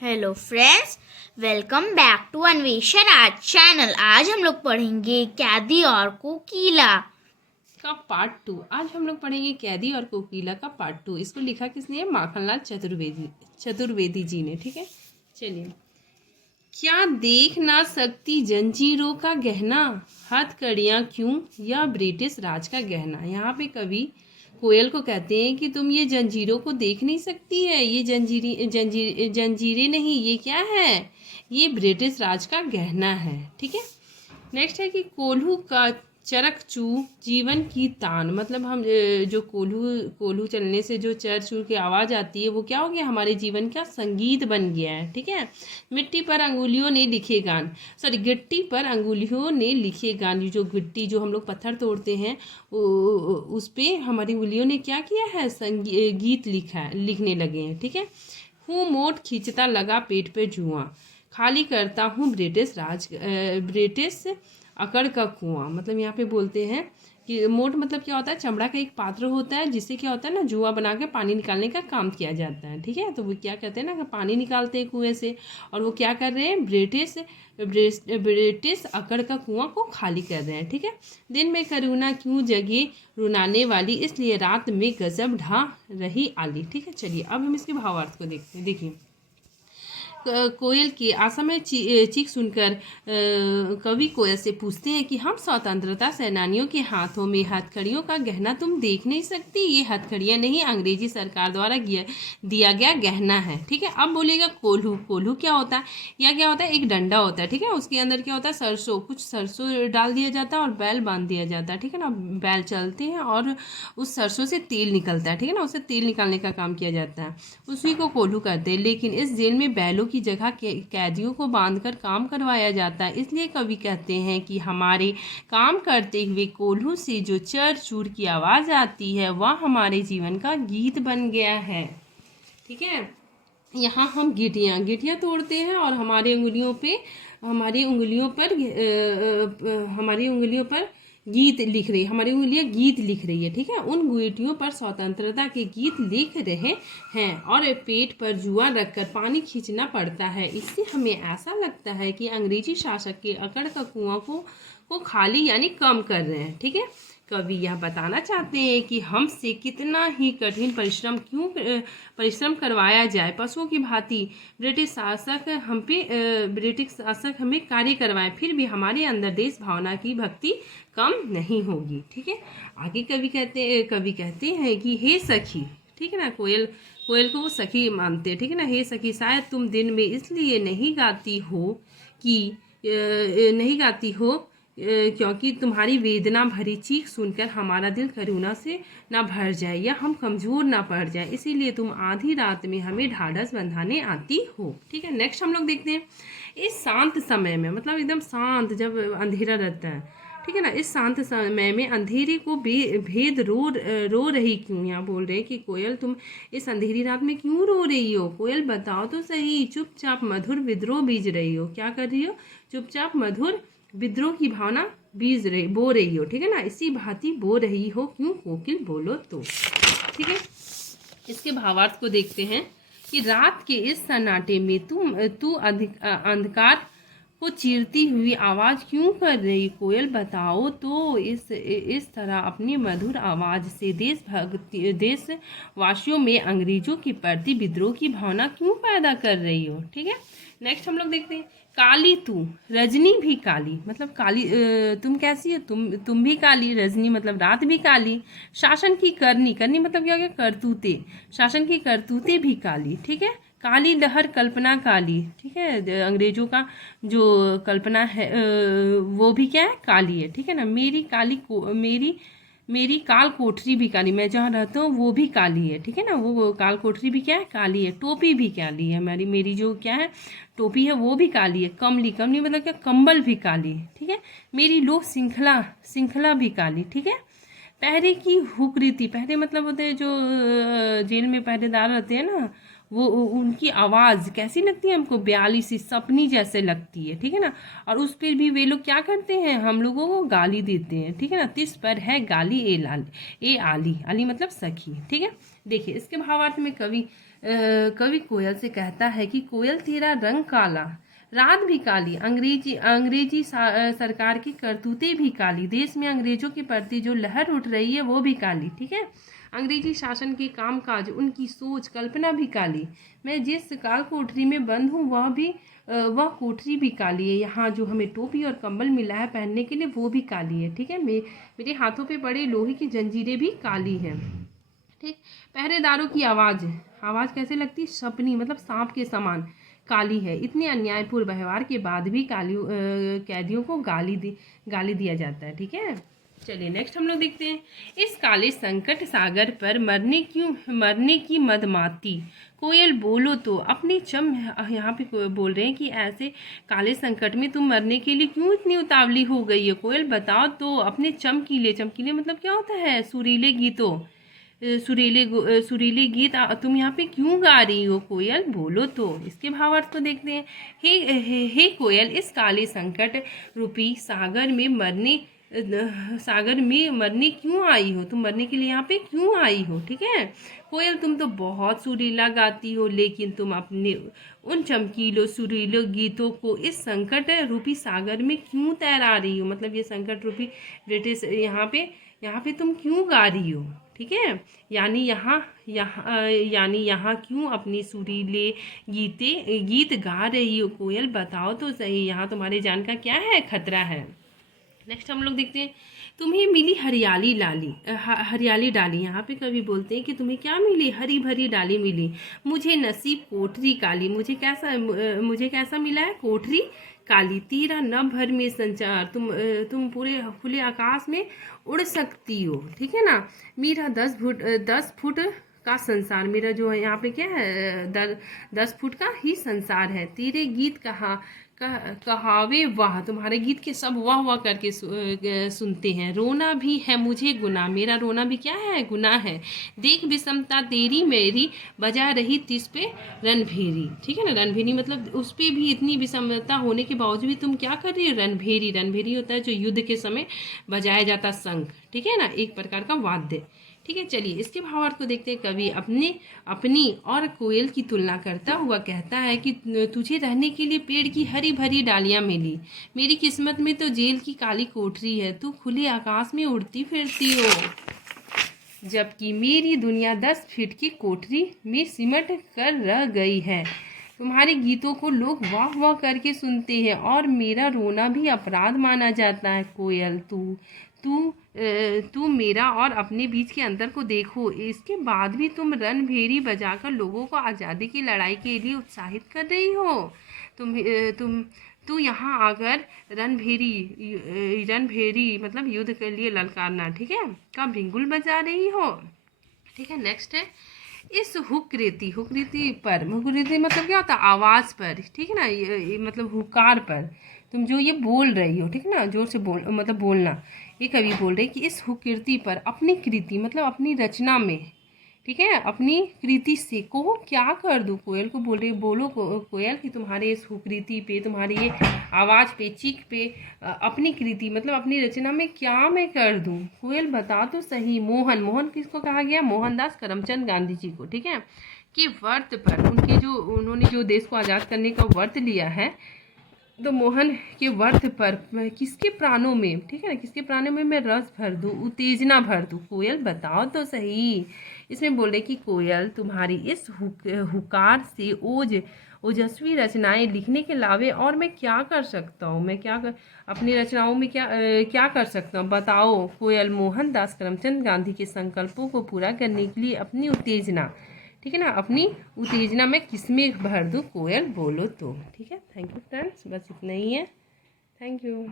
Hello friends, welcome back to Anveshan आज channel. आज हम लोग पढ़ेंगे कैदी और कोकीला का पार्ट 2। आज हम लोग पढ़ेंगे कैदी और कोकीला का पार्ट 2। इसको लिखा किसने है? माखनलाल चतुर्वेदी जी ने। ठीक है, चलिए। क्या देख ना सकती जंजीरों का गहना, हथकड़ियाँ क्यों यह ब्रिटिश राज का गहना। यहाँ पे कवि कोयल को कहते हैं कि तुम ये जंजीरों को देख नहीं सकती है, ये जंजीरें नहीं, ये क्या है? ये ब्रिटिश राज का गहना है। ठीक है, नेक्स्ट है कि कोल्हू का चरकचू जीवन की तान। मतलब हम जो कोल्हू चलने से जो चर चूर की आवाज़ आती है वो क्या हो गया? हमारे जीवन का संगीत बन गया है। ठीक है, मिट्टी पर अंगुलियों ने लिखे गान, गिट्टी पर अंगुलियों ने लिखे गान। जो गिट्टी, जो हम लोग पत्थर तोड़ते हैं, उस पे हमारी उंगलियों ने क्या किया है? गीत लिखने लगे हैं। ठीक है, हूँ मोट खींचता लगा पेट पे जुआ, खाली करता हूँ ब्रिटिश अकड़ का कुआं। मतलब यहाँ पे बोलते हैं कि मोट मतलब क्या होता है? चमड़ा का एक पात्र होता है जिससे क्या होता है ना, जुआ बना के पानी निकालने का काम किया जाता है। ठीक है, तो वो क्या कहते हैं ना कि पानी निकालते हैं कुएं से, और वो क्या कर रहे हैं? ब्रिटिश अकड़ का कुआं को खाली कर रहे हैं। ठीक है, दिन में करुणा क्यों जगे रुनाने वाली, इसलिए रात में गजब ढा रही आली। ठीक है, चलिए अब हम इसके भावार्थ को देखते हैं। देखिए, कोयल की असमय चीख सुनकर कवि कोयल से पूछते हैं कि हम स्वतंत्रता सेनानियों के हाथों में हथकड़ियों का गहना तुम देख नहीं सकती? ये हथकड़ियाँ नहीं, अंग्रेजी सरकार द्वारा दिया गया गहना है। ठीक है, अब बोलिएगा कोल्हू। कोल्हू क्या होता है? या क्या होता है? एक डंडा होता है। ठीक है, उसके अंदर क्या होता है? सरसों, कुछ सरसों डाल दिया जाता है और बैल बांध दिया जाता है। ठीक है ना, बैल चलते हैं और उस सरसों से तेल निकलता है। ठीक है ना, उससे तेल निकालने का काम किया जाता है, उसी को कोल्हू करते हैं। लेकिन इस जेल में बैलों की जगह कैदियों को बांधकर काम करवाया जाता है, इसलिए कवि कहते हैं कि हमारे काम करते हुए कोल्हू से जो चर चूर की आवाज़ आती है वह हमारे जीवन का गीत बन गया है। ठीक है, यहाँ हम गिटियाँ तोड़ते हैं और हमारी उंगलियों पर गीत लिख रही है, हमारी उंगलियां गीत लिख रही है। ठीक है, उन गीटियों पर स्वतंत्रता के गीत लिख रहे हैं और पेट पर जुआ रखकर पानी खींचना पड़ता है। इससे हमें ऐसा लगता है कि अंग्रेजी शासक के अकड़ का कुआं को खाली यानी कम कर रहे हैं। ठीक है, कवि यह बताना चाहते हैं कि हमसे कितना ही कठिन परिश्रम करवाया जाए, पशुओं की भांति ब्रिटिश शासक हमें कार्य करवाएं, फिर भी हमारे अंदर देश भावना की भक्ति कम नहीं होगी। ठीक है, आगे कवि कहते हैं कि हे सखी। ठीक है ना, कोयल को वो सखी मानते हैं। ठीक है ना, हे सखी, शायद तुम दिन में इसलिए नहीं गाती हो क्योंकि तुम्हारी वेदना भरी चीख सुनकर हमारा दिल करुणा से ना भर जाए या हम कमज़ोर ना पड़ जाए, इसीलिए तुम आधी रात में हमें ढाढ़स बंधाने आती हो। ठीक है, नेक्स्ट हम लोग देखते हैं, इस शांत समय में, मतलब एकदम शांत जब अंधेरा रहता है। ठीक है ना, इस शांत समय में अंधेरे को भेद रो रही क्यों? यहाँ बोल रहे हैं कि कोयल, तुम इस अंधेरी रात में क्यों रो रही हो? कोयल बताओ तो सही, चुपचाप मधुर विद्रोह बीज रही हो। क्या कर रही हो? चुपचाप मधुर विद्रोह की भावना बो रही हो। ठीक है ना, इसी भांति बो रही हो क्यों कोकिल, बोलो तो। ठीक है, इसके भावार्थ को देखते हैं कि रात के इस सन्नाटे में तू अंधकार को चीरती हुई आवाज क्यों कर रही? कोयल बताओ तो इस तरह अपनी मधुर आवाज से देशवासियों में अंग्रेजों के प्रति विद्रोह की भावना क्यों पैदा कर रही हो? ठीक है, नेक्स्ट हम लोग देखते हैं, काली तू रजनी भी काली। मतलब काली, तुम कैसी है? तुम भी काली। रजनी मतलब रात भी काली। शासन की करनी मतलब क्या हो गया? करतूते। शासन की करतूते भी काली। ठीक है, काली लहर कल्पना काली। ठीक है, अंग्रेजों का जो कल्पना है वो भी क्या है? काली है। ठीक है ना, मेरी काल कोठरी भी काली, मैं जहाँ रहता हूँ वो भी काली है। ठीक है ना, वो काल कोठरी भी क्या है? काली है। टोपी भी काली है, मेरी जो क्या है टोपी है वो भी काली है। कमली मतलब क्या? कंबल भी काली है। ठीक है, मेरी लोक श्रृंखला भी काली। ठीक है, पहरे की हुक्रीति, पहरे मतलब होते हैं जो जेल में पहरेदार रहते हैं ना, वो उनकी आवाज़ कैसी लगती है हमको? ब्याली सी, सपनी जैसे लगती है। ठीक है ना, और उस पर भी वे लोग क्या करते हैं? हम लोगों को गाली देते हैं। ठीक है ना, तिस पर है गाली ए आली मतलब सखी। ठीक है, देखिए इसके भावार्थ में कवि कवि कोयल से कहता है कि कोयल तेरा रंग काला, रात भी काली, अंग्रेजी सरकार की करतूतें भी काली, देश में अंग्रेजों के प्रति जो लहर उठ रही है वो भी काली। ठीक है, अंग्रेजी शासन के कामकाज, उनकी सोच कल्पना भी काली। मैं जिस काल कोठरी में बंद हूँ वह कोठरी भी काली है। यहाँ जो हमें टोपी और कंबल मिला है पहनने के लिए वो भी काली है। ठीक है, मेरे हाथों पे पड़े लोहे की जंजीरें भी काली हैं। ठीक, पहरेदारों की आवाज़ कैसे लगती? सपनी, मतलब सांप के समान काली है। इतने अन्यायपूर्ण व्यवहार के बाद भी कैदियों को गाली दिया जाता है। ठीक है, चलिए नेक्स्ट हम लोग देखते हैं। इस काले संकट सागर पर मरने की मदमाती, कोयल बोलो तो अपनी चम। यहाँ पे बोल रहे हैं कि ऐसे काले संकट में तुम मरने के लिए क्यों इतनी उतावली हो गई है? कोयल बताओ तो अपने चमकीले मतलब क्या होता है? सुरीले गीत तुम यहाँ पे क्यों गा रही हो? कोयल बोलो तो। इसके भावार्थ को देखते हैं। हे कोयल, इस काले संकट रूपी सागर में मरने क्यों आई हो? तुम मरने के लिए यहाँ पे क्यों आई हो? ठीक है, कोयल तुम तो बहुत सुरीला गाती हो, लेकिन तुम अपने उन चमकीलों सुरीले गीतों को इस संकट रूपी सागर में क्यों तैरा रही हो? मतलब ये संकट रूपी ब्रिटिश यहाँ पे तुम क्यों गा रही हो? ठीक है, यानी यहाँ क्यों अपनी सुरीले गीत गा रही हो? कोयल बताओ तो सही, यहाँ तुम्हारे जान का क्या है खतरा है? नेक्स्ट हम लोग देखते हैं। तुम्हें मिली हरियाली डाली। यहाँ पे कवि बोलते हैं कि तुम्हें क्या मिली? हरी भरी डाली मिली। मुझे नसीब कोठरी काली। मुझे कैसा मिला है? कोठरी काली। तेरा न भर में संचार, तुम पूरे खुले आकाश में उड़ सकती हो। ठीक है ना, मेरा 10 फुट का संसार, मेरा जो है यहाँ पे क्या है 10 फुट का ही संसार है। तेरे गीत कहावे वाह, तुम्हारे गीत के सब वाह वाह करके सुनते हैं। रोना भी है मुझे गुनाह, मेरा रोना भी क्या है? गुनाह है। देख विषमता तेरी मेरी, बजा रही तिस पे रणभेरी। ठीक है ना, रणभेरी मतलब उस पर भी इतनी विषमता होने के बावजूद भी तुम क्या कर रही हो? रणभेरी होता है जो युद्ध के समय बजाया जाता शंख। ठीक है ना, एक प्रकार का वाद्य। ठीक है, चलिए इसके भावार्थ को देखते हैं। कवि अपनी और कोयल की तुलना करता हुआ कहता है कि तुझे रहने के लिए पेड़ की हरी भरी डालियां मिली, मेरी किस्मत में तो जेल की काली कोठरी है। तू खुले आकाश में उड़ती फिरती हो, जबकि मेरी दुनिया 10 फीट की कोठरी में सिमट कर रह गई है। तुम्हारे गीतों को लोग वाह वाह करके सुनते हैं और मेरा रोना भी अपराध माना जाता है। कोयल तू मेरा और अपने बीच के अंतर को देखो। इसके बाद भी तुम रणभेरी बजाकर लोगों को आज़ादी की लड़ाई के लिए उत्साहित कर रही हो। तू यहाँ आकर रणभेरी मतलब युद्ध के लिए ललकारना, ठीक है, का भिंगुल बजा रही हो। ठीक है, नेक्स्ट है। इस हुक्रेती मतलब क्या होता है? आवाज़ पर। ठीक है ना, ये मतलब हुकार पर तुम जो ये बोल रही हो, ठीक है ना, जोर से मतलब बोलना। ये कवि बोल रहे कि इस हुकृति पर अपनी कृति मतलब अपनी रचना में, ठीक है, अपनी कृति से को क्या कर दूँ? कोयल को बोल रही, बोलो कोयल कि तुम्हारे इस हुकृति पे, तुम्हारी ये आवाज़ पे, चीख पे, अपनी कृति मतलब अपनी रचना में क्या मैं कर दूँ? कोयल बता तो सही। मोहन किसको कहा गया? मोहनदास करमचंद गांधी जी को। ठीक है, कि व्रत पर उन्होंने जो देश को आज़ाद करने का व्रत लिया है, तो मोहन के व्रत पर किसके प्राणों में, ठीक है ना, किसके प्राणों में मैं रस भर दूँ, उत्तेजना भर दूँ? कोयल बताओ तो सही। इसमें बोल रहे कि कोयल तुम्हारी इस हुकार से ओजस्वी रचनाएं लिखने के अलावे और मैं क्या कर सकता हूँ? अपनी रचनाओं में क्या कर सकता हूँ? बताओ। कोयल मोहनदास करमचंद गांधी के संकल्पों को पूरा करने के लिए अपनी उत्तेजना, ठीक है ना, अपनी उत्तेजना में किसमें भर दूँ? कोयल बोलो तो। ठीक है, थैंक यू फ्रेंड्स, बस इतना ही है। Thank you.